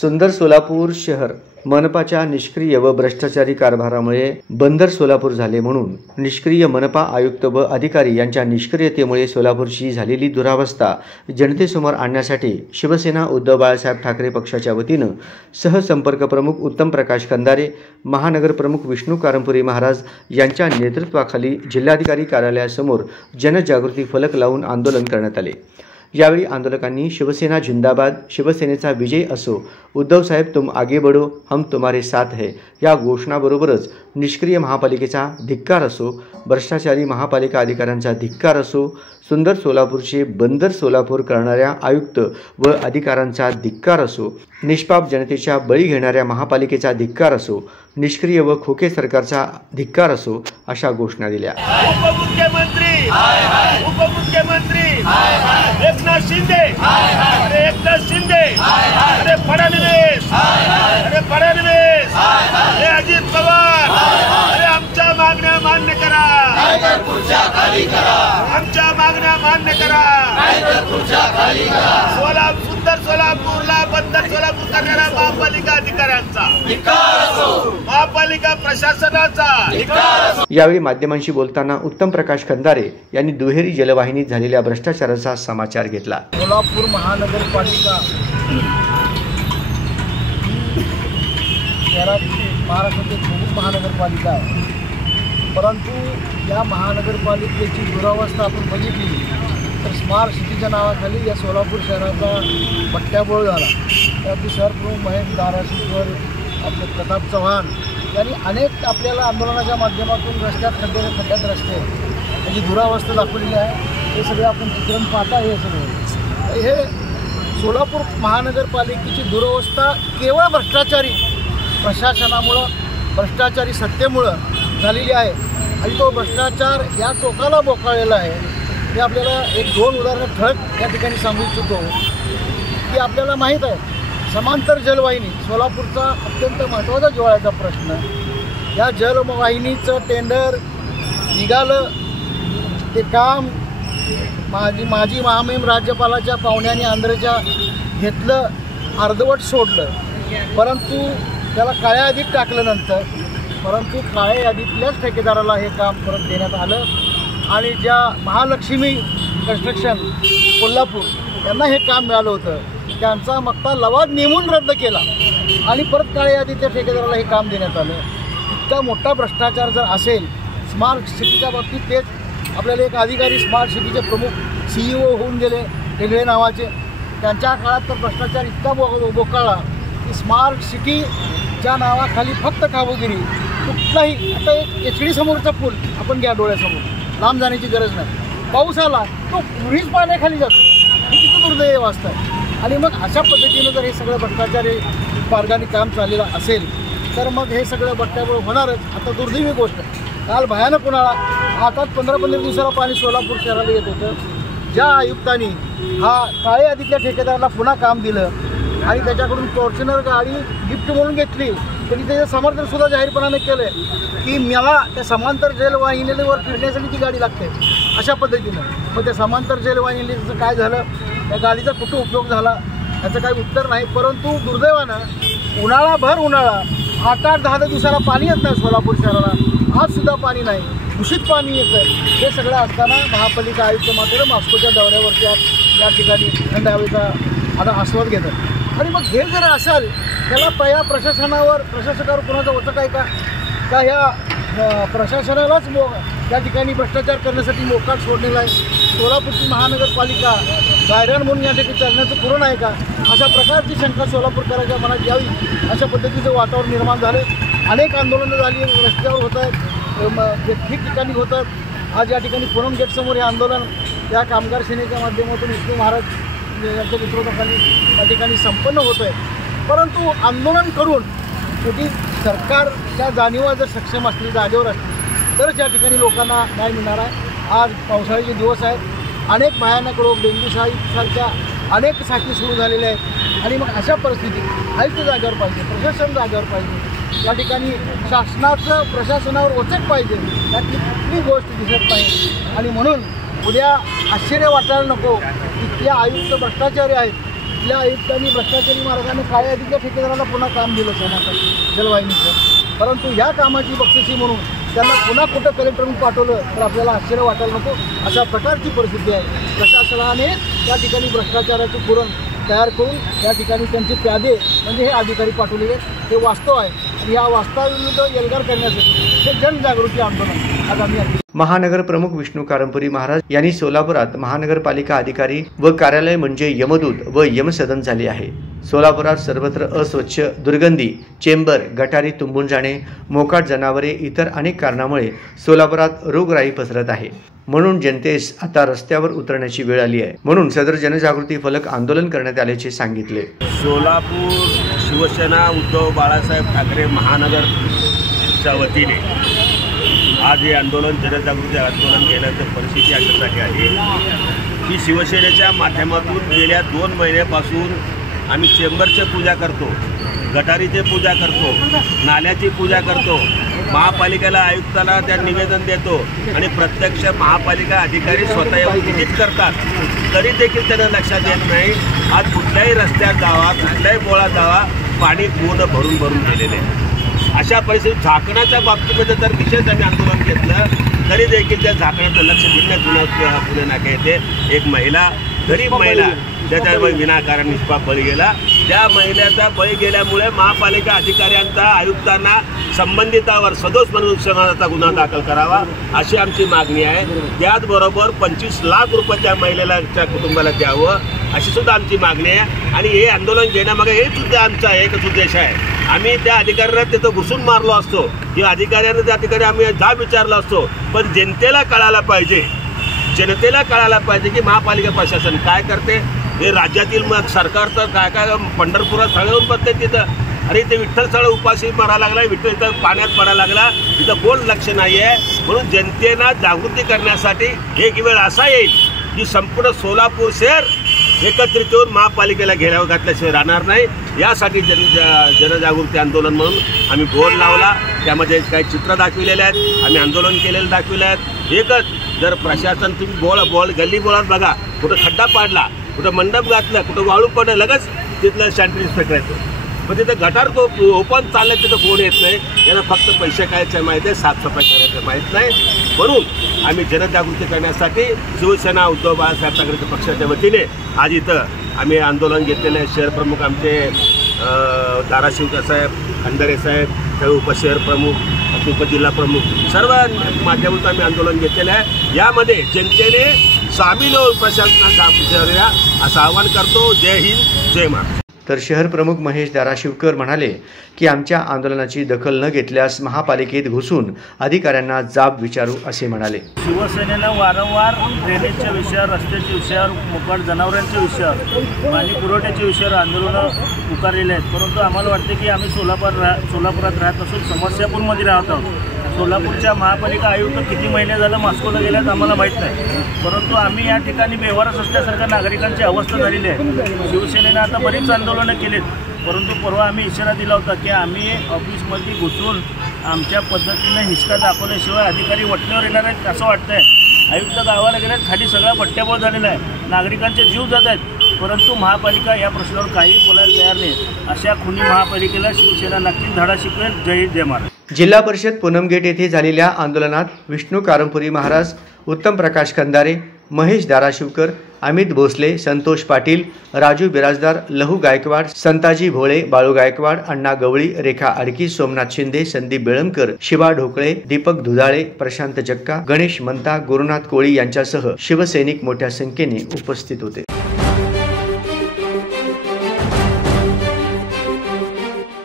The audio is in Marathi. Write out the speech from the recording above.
सुंदर सोलापूर शहर मनपाच्या निष्क्रिय व भ्रष्टाचारी कारभारामुळे बंदर सोलापूर झाले म्हणून निष्क्रिय मनपा आयुक्त व अधिकारी यांच्या निष्क्रियतेमुळे सोलापूरची झालेली दुरावस्था जनतेसमोर आणण्यासाठी शिवसेना उद्धव बाळासाहेब ठाकरे पक्षाच्या वतीनं सहसंपर्क प्रमुख उत्तम प्रकाश खंदारे, महानगर प्रमुख विष्णू कारंपुरी महाराज यांच्या नेतृत्वाखाली जिल्हाधिकारी कार्यालयासमोर जनजागृती फलक लावून आंदोलन करण्यात आले। यावेळी आंदोलकांनी शिवसेना जिंदाबाद, शिवसेनेचा विजय असो, उद्धव साहेब तुम आगे बढ़ो, हम तुम्हारे साथ है या घोषणाबरोबरच निष्क्रिय महापालिकेचा धिक्कार असो, भ्रष्टाचारी महापालिका अधिकाऱ्यांचा धिक्कार असो, सुंदर सोलापूरचे बंदर सोलापूर करणाऱ्या आयुक्त व अधिकाऱ्यांचा धिक्कार असो, निष्पाप जनतेच्या बळी घेणाऱ्या महापालिकेचा धिक्कार असो, निष्क्रिय व खोके सरकारचा धिक्कार असो अशा घोषणा दिल्या। उपमुख्यमंत्री एकनाथ शिंदे, अरे एकनाथ शिंदे, अरे फडणवीस, अरे फडणवीस, अरे अजित पवार, अरे आमच्या मागण्या मान्य करा, आमच्या मागण्या मान्य करा। सुंदर सोलापूरला बंदर सोलापूर करणाऱ्या महापालिका अधिकाऱ्यांचा महापालिका प्रशासनाचा। यावेळी माध्यमांशी बोलताना उत्तम प्रकाश खंदारे यांनी दुहेरी जलवाहिनीत झालेल्या भ्रष्टाचाराचा समाचार घेतला। सोलापूर महानगरपालिका शहरातील महाराष्ट्रातील प्रमुख महानगरपालिका आहे, परंतु या महानगरपालिकेची दुरावस्था आपण बघितली तर स्मार्ट सिटीच्या नावाखाली या सोलापूर शहराचा बट्ट्याबोळ झाला। त्यातील शहर प्रमुख महेश धाराशिवकर, आपले प्रताप चव्हाण यांनी अनेक आपल्याला आंदोलनाच्या माध्यमातून खड्ड्यात रस्ते याची दुरावस्था दाखवलेली आहे। हे सगळे आपण चित्रण पाहता हे सगळे हे सोलापूर महानगरपालिकेची दुरावस्था केवळ भ्रष्टाचारी प्रशासनामुळं, भ्रष्टाचारी सत्तेमुळं झालेली आहे आणि तो भ्रष्टाचार या टोकाला बोकाळलेला आहे। हे आपल्याला एक दोन उदाहरणं ठळक या ठिकाणी सांगू इच्छितो की आपल्याला माहीत आहे समांतर जलवाहिनी सोलापूरचा अत्यंत महत्त्वाचा जिव्हाळ्याचा प्रश्न, या जलवाहिनीचं टेंडर निघालं, ते काम माजी महामहिम राज्यपालाच्या पाहुण्याने आंध्रच्या घेतलं, अर्धवट सोडलं, परंतु त्याला काळ्या यादीत टाकल्यानंतर परंतु काळ्या यादीतल्याच ठेकेदाराला हे काम परत देण्यात आलं आणि ज्या महालक्ष्मी कन्स्ट्रक्शन कोल्हापूर यांना हे काम मिळालं होतं त्यांचा मक्ता लवाद नेमून रद्द केला आणि परत काळ्या यादीतल्या ठेकेदाराला हे काम देण्यात आलं। इतका मोठा भ्रष्टाचार जर असेल स्मार्ट सिटीच्या बाबतीत, तेच आपल्याला एक अधिकारी स्मार्ट सिटीचे प्रमुख CEO होऊन गेले वेगळे नावाचे, त्यांच्या काळात तर भ्रष्टाचार इतका बोकाळला की स्मार्ट सिटीच्या नावाखाली फक्त कामगिरी कुठलाही, आता एक HD समोरचा पूल आपण घ्या डोळ्यासमोर, लांब जाण्याची गरज नाही, पाऊस आला तो पुढीच पाण्याखाली जातो, हे किती दुर्दैव असतं। आणि मग अशा पद्धतीनं जर हे सगळं भ्रष्टाचारी मार्गाने काम चाललेलं असेल तर मग हे सगळं बट्ट्याबोळ होणारच। आता दुर्दैवी गोष्ट, काल भयानक उन्हाळा, आता 15-15 दिवसाला पाणी सोलापूर शहराला येत होतं। ज्या आयुक्तांनी हा काळे यादीतल्या ठेकेदाराला पुन्हा काम दिलं आणि त्याच्याकडून फॉर्च्युनर गाडी गिफ्ट म्हणून घेतली, त्यांनी त्याचं समर्थनसुद्धा जाहीरपणाने केलं की मला त्या समांतर जलवाहिनीवर फिरण्यासाठी ती गाडी लागते अशा पद्धतीनं। मग त्या समांतर जलवाहिनीचं काय झालं, त्या गाडीचा कुठं उपयोग झाला याचं काही उत्तर नाही। परंतु दुर्दैवानं उन्हाळाभर उन्हाळा, 8-10 दिवसाला पाणी येत नाही सोलापूर शहराला, आजसुद्धा पाणी नाही, दूषित पाणी येतं। हे सगळं असताना महापालिका आयुक्त मात्र मॉस्कोच्या दौऱ्यावरती या ठिकाणी थंड हवेचा आता आस्वाद घेतात। आणि मग हे जर असेल त्याला या प्रशासकावर कोणाचा वचक आहे का ह्या प्रशासनालाच त्या ठिकाणी भ्रष्टाचार करण्यासाठी मोकाट सोडलेला आहे। सोलापूरची महानगरपालिका गायरान म्हणून या ठिकाणी चालण्याचं पुरण आहे का, अशा प्रकारची शंका सोलापूरकरांच्या मनात यावी अशा पद्धतीचं वातावरण निर्माण झालं। अनेक आंदोलनं झाली, रस्त्यावर होत आहेत, ठिकठिकाणी होतात। आज या ठिकाणी पूनम गेटसमोर हे आंदोलन या कामगार सेनेच्या माध्यमातून विष्णू महाराज यांच्या नेतृत्वाखाली या ठिकाणी संपन्न होतं आहे। परंतु आंदोलन करून शेवटी सरकारच्या जाणीवा जर सक्षम असतील, जागेवर असतील तरच या ठिकाणी लोकांना न्याय मिळणार आहे। आज पावसाळ्याचे दिवस आहेत, अनेक भयानक रोग, डेंग्यू सारख्या अनेक साथी सुरू झालेल्या आहेत आणि मग अशा परिस्थितीत आयुक्त जागेवर पाहिजे, प्रशासन जागेवर पाहिजे, या ठिकाणी शासनाचं प्रशासनावर वचक पाहिजे, यातली कुठली गोष्ट दिसत नाही। आणि म्हणून उद्या आश्चर्य वाटायला नको, इथले आयुक्त भ्रष्टाचारी आहेत, इथल्या आयुक्तांनी भ्रष्टाचारी मार्गाने काळ्या यादीतल्या ठेकेदाराला पुन्हा काम दिलं सोन्याचं जलवाहिनीचं, परंतु ह्या कामाची बक्षिसी म्हणून त्यांना पुन्हा कुठं कलेक्टरहून पाठवलं तर आपल्याला आश्चर्य वाटायला नको, अशा प्रकारची परिस्थिती आहे। प्रशासनाने त्या ठिकाणी भ्रष्टाचाराचे पुरण तयार करून त्या ठिकाणी त्यांचे प्यादे म्हणजे हे अधिकारी पाठवलेले हे वास्तव आहे आणि या वास्तवाविरुद्ध एल्गार करण्यासाठी हे जनजागृती आंदोलन आज आम्ही महानगर प्रमुख विष्णू कारंपुरी महाराज यांनी सोलापुरात महानगरपालिका अधिकारी व कार्यालय म्हणजे यमदूत व यमसदन झाले आहे। सोलापुरात सर्वत्र अस्वच्छ, दुर्गंधी, चेंबर, गटारी तुंबून जाणे, मोकाट जनावरे इतर अनेक कारणामुळे सोलापुरात रोगराई पसरत आहे। म्हणून जनतेस आता रस्त्यावर उतरण्याची वेळ आली आहे, म्हणून सदर जनजागृती फलक आंदोलन करण्यात आल्याचे सांगितले। सोलापूर शिवसेना उद्धव बाळासाहेब ठाकरे महानगरच्या वतीने आज हे आंदोलन जनजागृती आंदोलन घेण्याची परिस्थिती अशासाठी आहे की शिवसेनेच्या माध्यमातून गेल्या 2 महिन्यापासून आम्ही चेंबरची पूजा करतो, गटारीची पूजा करतो, नाल्याची पूजा करतो, महापालिकेला आयुक्ताला त्या निवेदन देतो आणि प्रत्यक्ष महापालिका अधिकारी स्वतः येऊन व्हिजिट करतात, तरी देखील त्यांना लक्षात येत नाही। आज कुठल्याही रस्त्यात जावा, कुठल्याही बोळात जावा, पाणी पूर्ण भरून गेलेले आहे। अशा परिस्थितीत झाकणाच्या बाबतीमध्ये जर विशेष आम्ही आंदोलन घेतलं तरी देखील त्या झाकणाचं लक्ष दिलं पुणे नाके येथे एक महिला, गरीब महिला त्याच्या विनाकारण निष्पाप बळी गेला। त्या महिलेचा बळी गेल्यामुळे महापालिका अधिकाऱ्यांचा आयुक्तांना संबंधितावर सदोष मनुष्यवधाचा गुन्हा दाखल करावा अशी आमची मागणी आहे। त्याचबरोबर 25 लाख रुपये त्या महिलेला कुटुंबाला द्यावं अशी सुद्धा आमची मागणी आहे। आणि हे आंदोलन घेण्यामागे हेच सुद्धा आमचा एकच उद्देश आहे। आम्ही त्या अधिकाऱ्यांना तिथं घुसून मारलो असतो किंवा अधिकाऱ्यांना त्या ठिकाणी आम्ही जाब विचारला असतो, पण जनतेला कळायला पाहिजे, जनतेला कळायला पाहिजे की महापालिका प्रशासन काय करते। हे राज्यातील मग सरकार तर काय पंढरपुरात सगळ्याहून बघते तिथं, अरे ते विठ्ठल सगळं उपाशी मारायला लागला, विठ्ठल इथं पाण्यात पडायला लागला, तिथं कोण लक्ष नाही आहे। म्हणून जनतेला जागृती करण्यासाठी एक वेळ असा येईल की संपूर्ण सोलापूर शहर एकत्रित येऊन महापालिकेला घेराव घातल्याशिवाय राहणार नाही। यासाठी जनजागृती आंदोलन म्हणून आम्ही बोर्ड लावला, त्यामध्ये काही चित्र दाखविलेले आहेत, आम्ही आंदोलन केलेलं दाखविले आहेत। एकच जर प्रशासन तुम्ही गल्ली बोळात बघा, कुठं खड्डा पाडला, कुठं मंडप घातलं, कुठं वाळू पडलं, लगेच तिथलं सॅनिटरी इन्स्पेक्टर येतो, पण तिथं गटार तो ओपन चाललं तिथं कोण येत नाही। यांना फक्त पैसे कायचं माहीत आहे, साफसफाई करायचं माहीत नाही। म्हणून आम्ही जनजागृती करण्यासाठी शिवसेना उद्धव बाळासाहेब ठाकरे पक्षाच्या वतीने आज इथं आम्ही आंदोलन घेतलेलं आहे। शहर प्रमुख आमचे धाराशिवकर साहेब, खंदारे साहेब, सर्व उपशहर प्रमुख, उपजिल्हा प्रमुख सर्व माध्यमातून आम्ही आंदोलन घेतलेलं आहे। यामध्ये जनतेने सामील होऊन प्रशासनाला असं आवाहन करतो। जय हिंद, जय महाराष्ट्र। तर शहर प्रमुख महेश धाराशिवकर म्हणाले की आमच्या आंदोलनाची दखल न घेतल्यास महापालिकेत घुसून अधिकाऱ्यांना जाब विचारू असे म्हणाले। शिवसेनेनं वारंवार ड्रेनेजच्या विषयावर, रस्त्याच्या विषयावर, मोकाट जनावरांच्या विषयावर, पाणी पुरवठ्याच्या विषयावर आंदोलनं पुकारलेली आहेत, परंतु आम्हाला वाटते की आम्ही सोलापुरात राहत नसून समस्यापूरमध्ये राहत आहोत। सोलापूरच्या महापालिका आयुक्त किती महिने झालं मॉस्कोला गेल्यात आम्हाला माहीत नाही, परंतु आम्ही या ठिकाणी बेवारस असल्यासारख्या नागरिकांची अवस्था झालेली आहे। शिवसेनेनं आता बरीच आंदोलनं केलीत, परंतु परवा आम्ही इशारा दिला होता की आम्ही ऑफिसमध्ये घुसून आमच्या पद्धतीनं हिसका दाखवल्याशिवाय अधिकारी वटण्यावर येणार आहेत असं वाटतंय। आयुक्त गावाला गेल्यात, खाली सगळा पट्ट्याबोळ झालेला आहे, नागरिकांचे जीव जात आहेत, परंतु महापालिका या प्रश्नावर काही बोलायला तयार नाही। अशा खुनी महापालिकेला शिवसेना नक्कीच धडा शिकवेल। जय हिंद, जय महाराष्ट्र। जिल्हा परिषद पूनम गेट येथे झालेल्या आंदोलनात विष्णू कारंपुरी महाराज, उत्तम प्रकाश खंदारे, महेश धाराशिवकर, अमित भोसले, संतोष पाटील, राजू बिराजदार, लहू गायकवाड, संताजी भोळे, बाळू गायकवाड, अण्णा गवळी, रेखा आडकी, सोमनाथ शिंदे, संदीप बेळमकर, शिवा ढोकळे, दीपक दुधाळे, प्रशांत जक्का, गणेश मंता, गुरुनाथ कोळी यांच्यासह शिवसैनिक मोठ्या संख्येने उपस्थित होते।